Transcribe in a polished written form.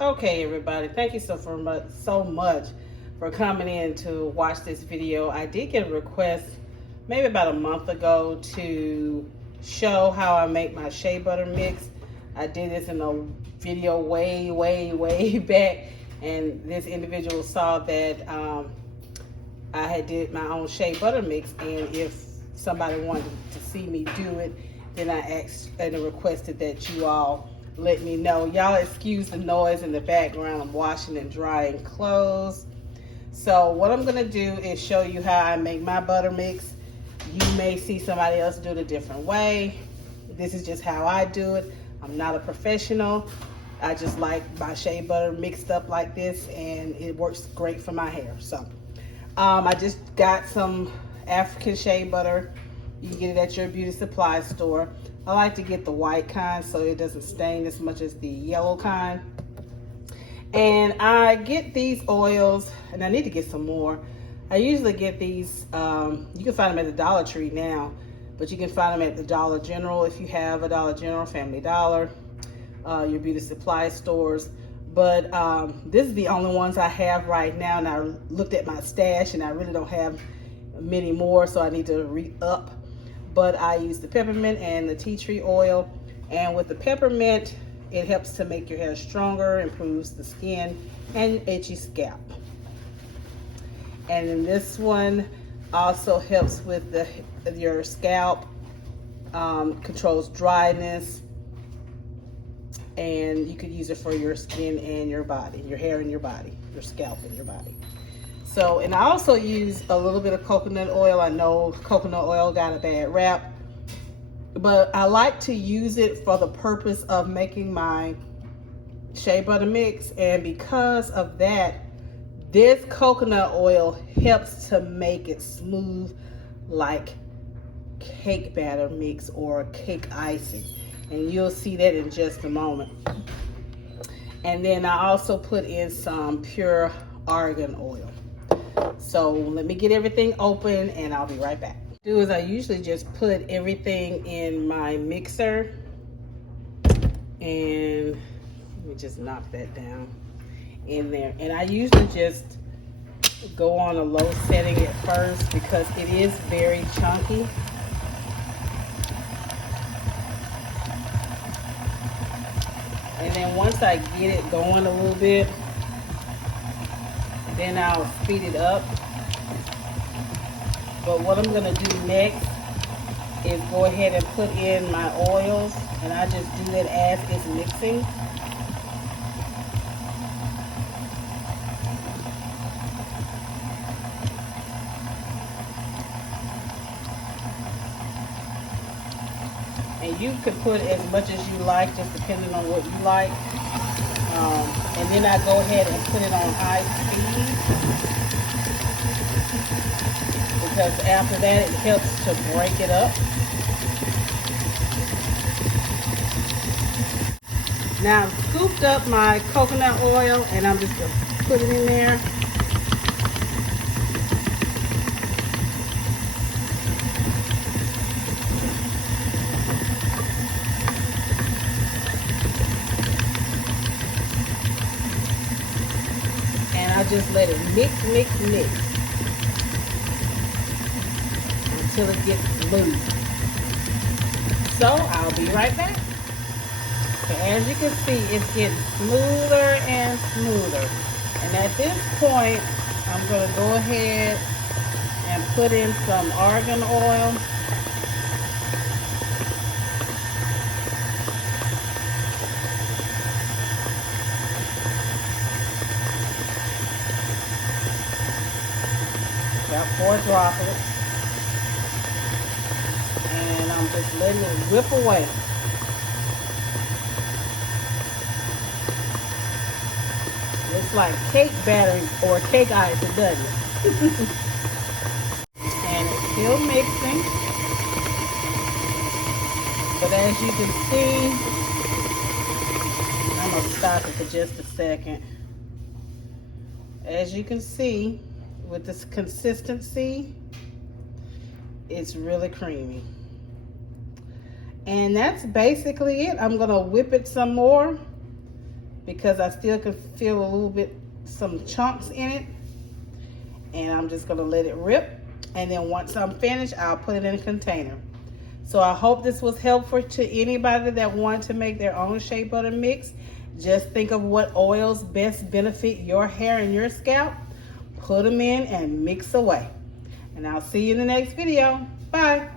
Okay, everybody, thank you so much for coming in to watch this video. I did get a request maybe about a month ago to show how I make my shea butter mix. I did this in a video way back, and this individual saw that I had did my own shea butter mix, and if somebody wanted to see me do it, then I asked and requested that you all let me know. Y'all excuse the noise in the background. I'm washing and drying clothes. So what I'm gonna do is show you how I make my butter mix. You may see somebody else do it a different way. This is just how I do it. I'm not a professional. I just like my shea butter mixed up like this, and it works great for my hair. So I just got some African shea butter. You can get it at your beauty supply store. I like to get the white kind so it doesn't stain as much as the yellow kind. And I get these oils, and I need to get some more. I usually get these, you can find them at the Dollar Tree now, but you can find them at the Dollar General if you have a Dollar General, Family Dollar, your beauty supply stores. But this is the only ones I have right now, and I looked at my stash and I really don't have many more, so I need to re-up. But I use the peppermint and the tea tree oil, and with the peppermint it helps to make your hair stronger, improves the skin and itchy scalp. And then this one also helps with your scalp, controls dryness, and you could use it for your skin and your body, your hair and your body, your scalp and your body. So, and I also use a little bit of coconut oil. I know coconut oil got a bad rap, but I like to use it for the purpose of making my shea butter mix. And because of that, this coconut oil helps to make it smooth like cake batter mix or cake icing. And you'll see that in just a moment. And then I also put in some pure argan oil. So let me get everything open and I'll be right back. What I do is I usually just put everything in my mixer, and let me just knock that down in there. And I usually just go on a low setting at first because it is very chunky. And then once I get it going a little bit, then I'll speed it up. But what I'm gonna do next is go ahead and put in my oils, and I just do that as it's mixing. And you can put as much as you like, just depending on what you like. And then I go ahead and put it on high speed, because after that it helps to break it up. Now I've scooped up my coconut oil and I'm just going to put it in there. I just let it mix until it gets loose. So I'll be right back. So as you can see, it's getting smoother and smoother. And at this point, I'm going to go ahead and put in some argan oil. About 4 droplets, and I'm just letting it whip away. Looks like cake batter or cake icing, doesn't it? And it's still mixing, but as you can see, I'm gonna stop it for just a second. As you can see, with this consistency, it's really creamy. And that's basically it. I'm gonna whip it some more because I still can feel a little bit, some chunks in it. And I'm just gonna let it rip. And then once I'm finished, I'll put it in a container. So I hope this was helpful to anybody that wanted to make their own shea butter mix. Just think of what oils best benefit your hair and your scalp. Put them in and mix away. And I'll see you in the next video. Bye.